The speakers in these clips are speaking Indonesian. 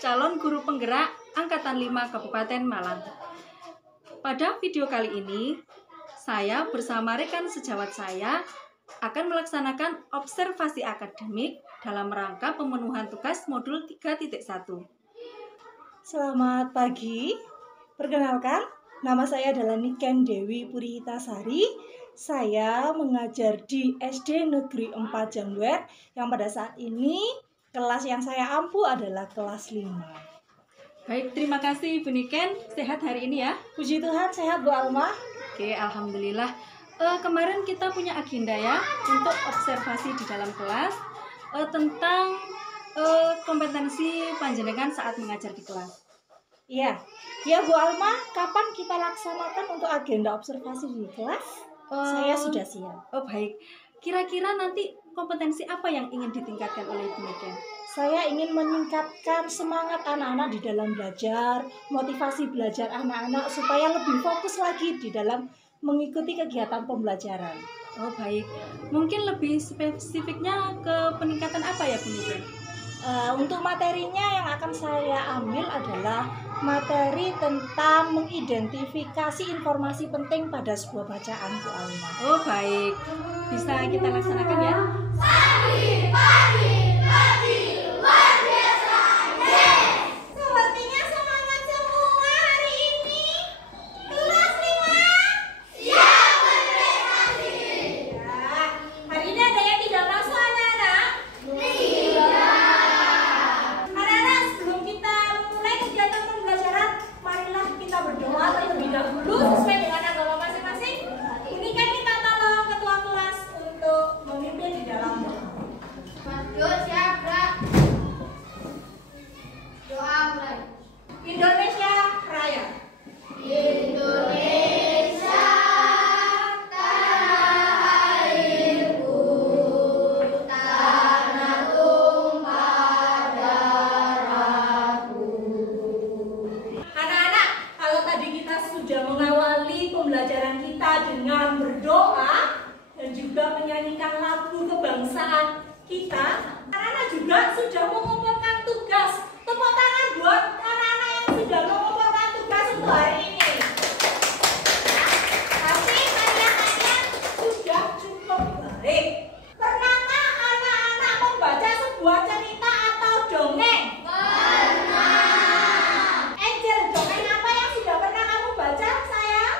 calon guru penggerak Angkatan 5 Kabupaten Malang. Pada video kali ini, saya bersama rekan sejawat saya akan melaksanakan observasi akademik dalam rangka pemenuhan tugas modul 3.1. Selamat pagi, perkenalkan, nama saya adalah Niken Dewi Purihitasari. Saya mengajar di SD Negeri 4 Jangwer yang pada saat ini kelas yang saya ampu adalah kelas 5. Baik, terima kasih Bu Niken. Sehat hari ini ya? Puji Tuhan, sehat Bu Alma. Oke, alhamdulillah. Kemarin kita punya agenda ya untuk observasi di dalam kelas tentang kompetensi panjenengan saat mengajar di kelas. Iya, ya Bu Alma, kapan kita laksanakan untuk agenda observasi di kelas? Saya sudah siap. Oh baik, kira-kira nanti kompetensi apa yang ingin ditingkatkan oleh Bu Niken? Saya ingin meningkatkan semangat anak-anak di dalam belajar, motivasi belajar anak-anak supaya lebih fokus lagi di dalam mengikuti kegiatan pembelajaran. Oh baik, mungkin lebih spesifiknya ke peningkatan apa ya Bu Niken? Untuk materinya yang akan saya ambil adalah materi tentang mengidentifikasi informasi penting pada sebuah bacaan Bu Alma. Oh baik, bisa kita laksanakan ya? Pagi, luar biasa, yes! Sepertinya semangat semua hari ini. Kelas 5, siap berprestasi. Ya, hari ini ada yang tidak masuk anak-anak? Anak-anak, sebelum kita mulai kegiatan pembelajaran, marilah kita berdoa terlebih dahulu sesuai dengan agama masing-masing. Ini kan kita tolong ketua kelas untuk memimpin di dalam doa. Yuk, siap, Kak. Doa mulai. Indonesia Raya. Indonesia, tanah airku, tanah tumpah darahku. Anak-anak, kalau tadi kita sudah mengawali pembelajaran kita dengan berdoa dan juga menyanyikan lagu kebangsaan kita, anak-anak juga sudah mengumpulkan tugas. Tepuk tangan buat anak-anak yang sudah mengumpulkan tugas untuk hari ini. Tapi kayaknya sudah cukup baik. Pernahkah anak-anak membaca sebuah cerita atau dongeng? Pernah. Angel, dongeng apa yang sudah pernah kamu baca, sayang?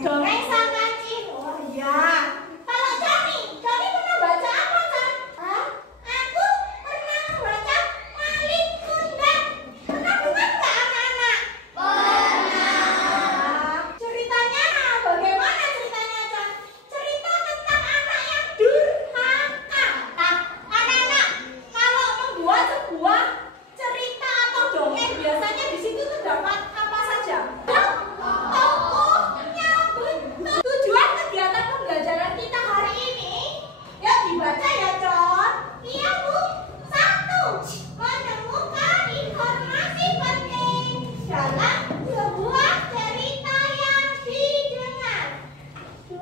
Dongeng Sang Kancil. Oh iya. Kalau Joni pernah baca apa, Chan? Hah? Aku pernah baca Maling Kundang. Pernah dengar nggak anak-anak? Pernah. Ceritanya bagaimana ceritanya, Chan? Cerita tentang anak yang durhaka. Nah, anak-anak, kalau membuat sebuah cerita atau dongeng, biasanya di situ terdapat apa saja? Tokohnya, betul. Tujuan kegiatan pembelajaran kita hari ini, yuk dibaca ya, Con. Iya, Bu. 1. Menemukan informasi penting dalam sebuah cerita yang didengar. 2.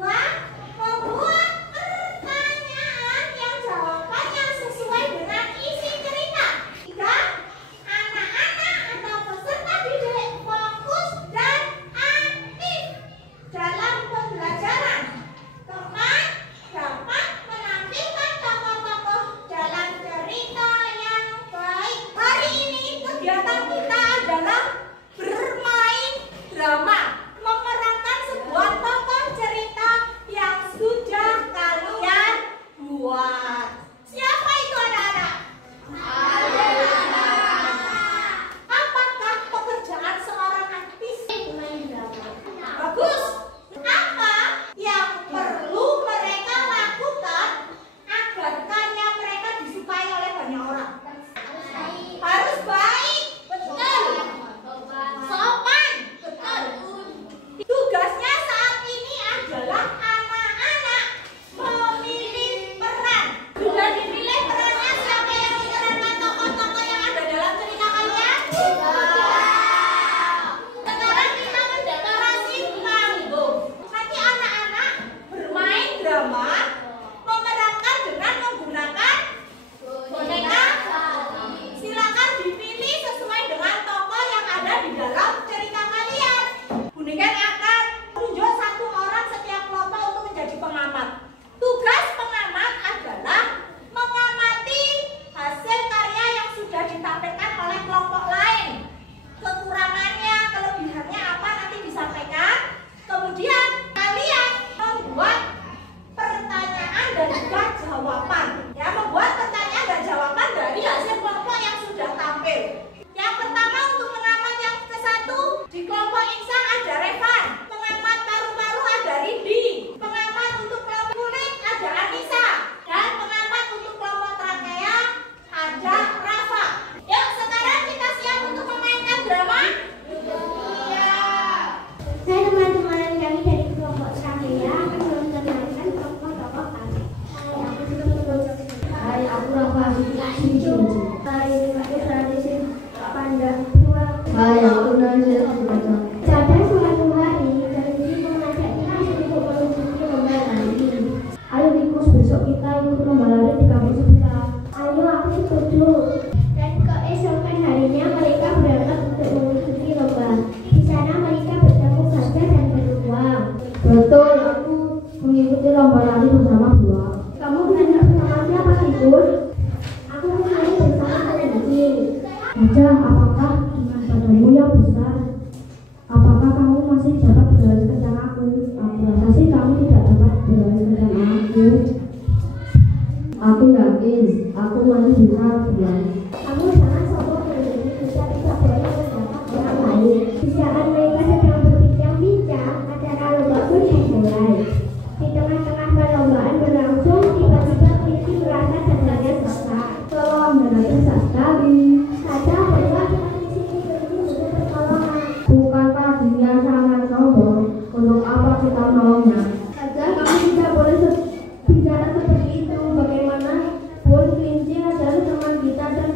Membuat pertanyaan yang jawabannya sesuai dengan isi cerita. 3. Anak-anak atau peserta didik fokus dan aktif dalam pembelajaran. 4. Dapat menampilkan tokoh-tokoh dalam cerita yang baik. Saya udah baca. Pada suatu hari, Gandhi mengajak kita untuk mengikuti lomba lari. Ayo Tikus, besok kita ikut lomba lari di kampus sebelah. Ayo, aku setuju. Dan keesokan harinya mereka berangkat untuk mengikuti lomba. Di sana mereka bertemu gajah dan beruang. Betul, aku mengikuti lomba lari bersama Buah. Kamu berangkat bersama siapa, Tikus? Aku berlari bersama Gandhi. Gajah, apakah dengan badanmu yang besar? Apakah kamu masih dapat berlari kencang aku? Aku rasa sih kamu tidak dapat berlari kencang aku. Aku yakin, aku masih bisa berlari. Kamu jangan sombong Gandhi, kita tidak boleh mendapat orang lain. Di saat mereka sedang berbincang-bincang, acara lomba pun dimulai. Di tengah-tengah perlombaan berlangsung, tiba-tiba Vicky merasa dadanya sesak. Tolong, dadanya sesak sekali. Saja berdua kita di sini butuh pertolongan. Bukankah dia sangat sombong? Untuk apa kita menolongnya? Saja kamu tidak boleh bicara seperti itu. Bagaimanapun kelinci adalah teman kita dan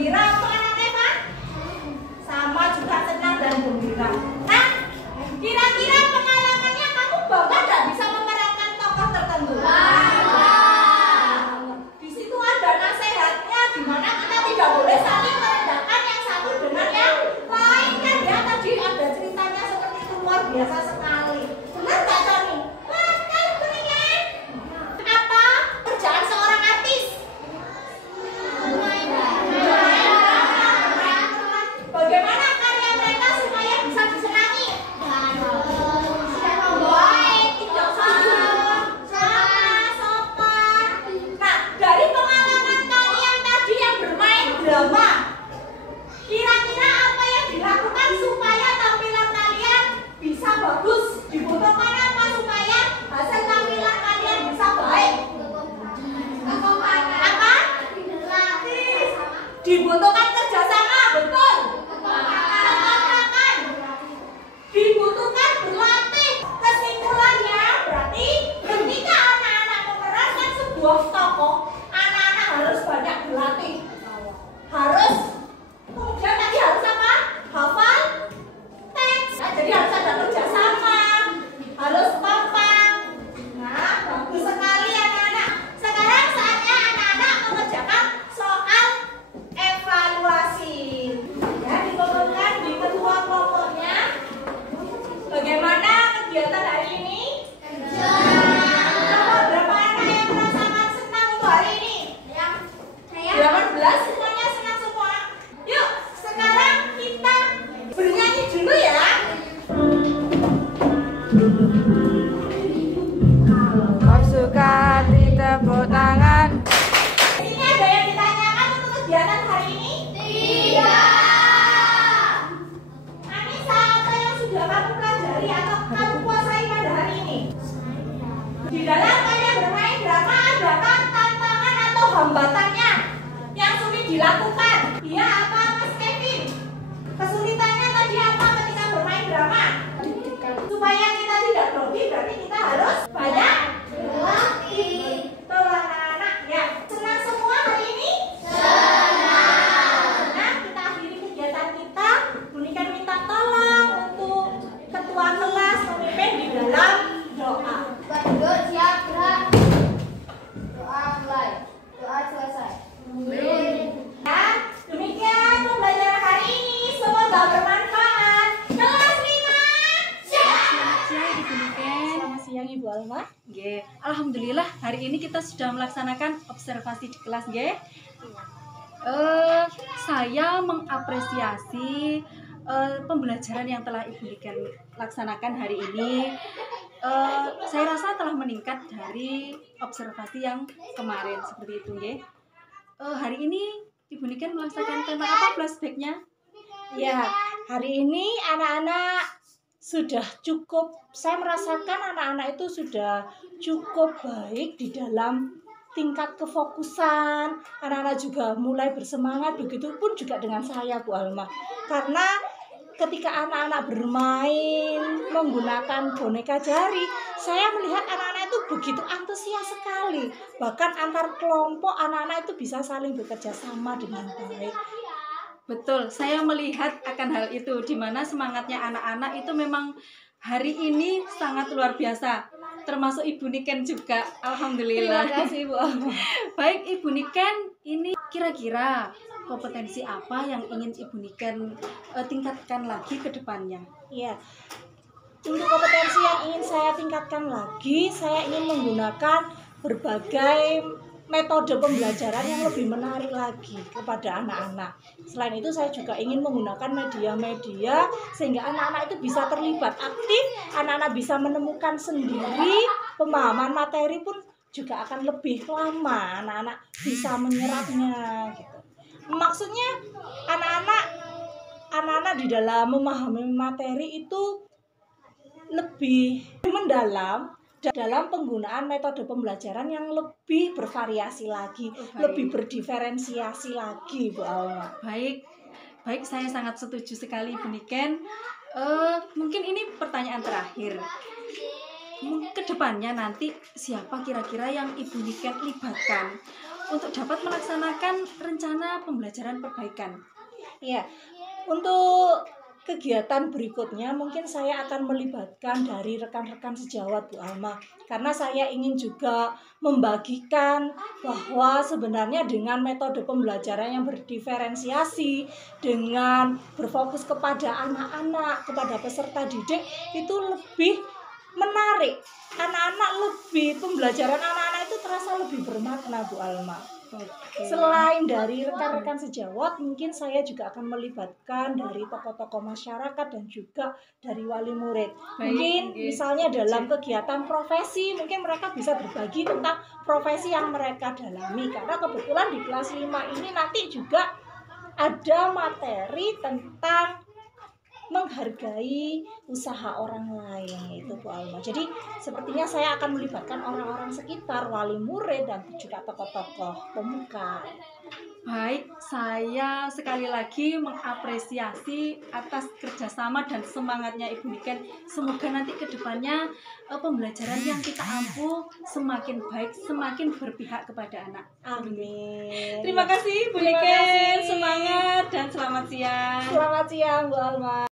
gembira untuk anak Eva? Sama juga senang dan gembira. Nah, kira-kira pengalamannya kamu bangga nggak bisa memerankan tokoh tertentu? Di situ ada nasihatnya, di mana kita tidak boleh saling merendahkan yang satu dengan yang lain kan ya. Tadi ada ceritanya seperti itu, luar biasa sekali. Benar nggak Tony? Benar benar. Apa kerjaan seorang artis? Bagaimana karya mereka supaya bisa disenangi? Baik, tidak sopan, sopan. Nah, dari pengalaman kalian tadi yang bermain drama, kira-kira apa yang dilakukan supaya tampilan kalian bisa bagus? Dibutuhkan apa supaya hasil tampilan kalian bisa baik? Apa? Dibutuhkan kerjasama, betul. Kekompakan. Dibutuhkan berlatih. Kesimpulannya berarti ketika anak-anak memerankan sebuah tokoh, anak-anak harus banyak berlatih. Harus. Kemudian tadi harus apa? Hafal teks. Nah, jadi harus ada kerjasama. Harus kompak. Nah, bagus sekali anak-anak. Sekarang saatnya anak-anak mengerjakan soal evaluasi. Ya, dikumpulkan di ketua kelompoknya. Bagaimana kegiatan hari ini? Berapa anak yang merasakan senang untuk hari ini? 18 semuanya senang semua. Yuk, sekarang kita bernyanyi dulu ya. Kau suka ditepuk tangan? Di sini ada yang ditanyakan untuk kegiatan hari ini? Tidak. Anissa, apa yang sudah kamu pelajari atau kamu kuasai pada hari ini? Di dalam kalian bermain drama, adakah tantangan atau hambatannya yang sulit dilakukan? Iya, apa Mas Kevin? Kesulitannya tadi apa ketika bermain drama? Supaya kita tidak grogi, berarti kita harus banyak berlatih. Betul anak-anak ya. Senang semua hari ini? Senang. Kita akhiri kegiatan kita. Bunikan minta tolong untuk ketua kelas memimpin di dalam doa. Dan demikian pembelajaran hari ini. Semoga bermanfaat. Kelas 5. Selamat siang Ibu Niken. Selamat siang Ibu Alma. Nggih, alhamdulillah hari ini kita sudah melaksanakan observasi di kelas, nggih. Saya mengapresiasi pembelajaran yang telah Ibu Niken laksanakan hari ini. Saya rasa telah meningkat dari observasi yang kemarin seperti itu, nggih. Hari ini Ibu Niken melaksanakan tema apa flashbacknya? Ya, hari ini anak-anak sudah cukup, saya merasakan anak-anak itu sudah cukup baik di dalam tingkat kefokusan. Anak-anak juga mulai bersemangat, begitupun juga dengan saya Bu Alma. Karena ketika anak-anak bermain menggunakan boneka jari, saya melihat anak-anak itu begitu antusias sekali. Bahkan antar kelompok anak-anak itu bisa saling bekerja sama dengan baik. Betul, saya melihat akan hal itu, di mana semangatnya anak-anak itu memang hari ini sangat luar biasa. Termasuk Ibu Niken juga, alhamdulillah. Terima kasih Bu Alma. Baik Ibu Niken, ini kira-kira kompetensi apa yang ingin Ibu Niken tingkatkan lagi ke depannya? Ya, untuk kompetensi yang ingin saya tingkatkan lagi, saya ingin menggunakan berbagai metode pembelajaran yang lebih menarik lagi kepada anak-anak. Selain itu saya juga ingin menggunakan media-media sehingga anak-anak itu bisa terlibat aktif, anak-anak bisa menemukan sendiri, pemahaman materi pun juga akan lebih lama, anak-anak bisa menyerapnya gitu. Maksudnya anak-anak di dalam memahami materi itu lebih mendalam dalam penggunaan metode pembelajaran yang lebih bervariasi lagi, lebih berdiferensiasi lagi, Bu Alma. Baik, saya sangat setuju sekali Ibu Niken. Mungkin ini pertanyaan terakhir. Kedepannya nanti siapa kira-kira yang Ibu Niken libatkan untuk dapat melaksanakan rencana pembelajaran perbaikan. Ya, untuk kegiatan berikutnya mungkin saya akan melibatkan dari rekan-rekan sejawat Bu Alma, karena saya ingin juga membagikan bahwa sebenarnya dengan metode pembelajaran yang berdiferensiasi, dengan berfokus kepada anak-anak, kepada peserta didik, itu lebih menarik. Pembelajaran anak-anak itu terasa lebih bermakna Bu Alma. Selain dari rekan-rekan sejawat, mungkin saya juga akan melibatkan dari tokoh-tokoh masyarakat dan juga dari wali murid. Mungkin misalnya dalam kegiatan profesi, mungkin mereka bisa berbagi tentang profesi yang mereka dalami. Karena kebetulan di kelas 5 ini nanti juga ada materi tentang menghargai usaha orang lain, itu Bu Alma. Jadi sepertinya saya akan melibatkan orang-orang sekitar, wali murid dan juga tokoh-tokoh pemuka. Baik, saya sekali lagi mengapresiasi atas kerjasama dan semangatnya Ibu Niken. Semoga nanti ke depannya pembelajaran yang kita ampuh semakin baik, semakin berpihak kepada anak. Amin. Terima kasih Bu Terima Niken, kasih. semangat dan selamat siang. Selamat siang Bu Alma.